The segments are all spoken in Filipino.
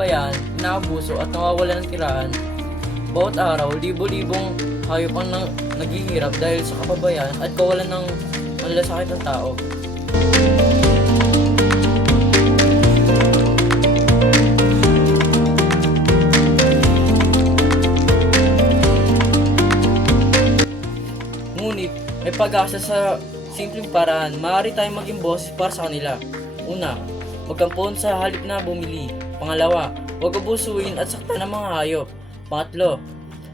napapabayaan, inaabuso at nawawalan ng tirahan. Bawat araw, libo-libong hayop ang naghihirap dahil sa kapabayaan at kawalan ng malasakit ng tao. Ngunit, may pag-asa sa simpleng paraan, maaari tayong maging boses para sa kanila. Una, magkampon sa halip na bumili. Pangalawa, huwag abusuin at saktan ng mga hayop. Pangatlo,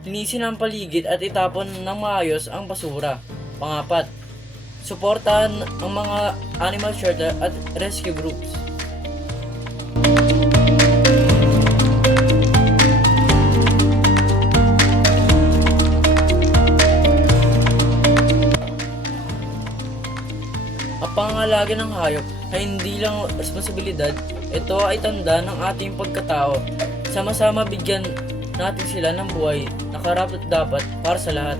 linisin ang paligid at itapon ng maayos ang basura. Pangapat, suportahan ang mga animal shelter at rescue groups. Ang pangangalaga ng hayop ay hindi lang responsibilidad, ito ay tanda ng ating pagkatao. Sama-sama bigyan natin sila ng buhay na karapat-dapat para sa lahat.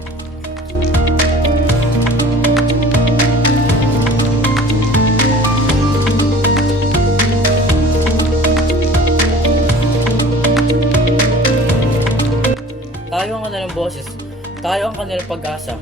Tayo ang kanilang boses, tayo ang kanilang pag-asa.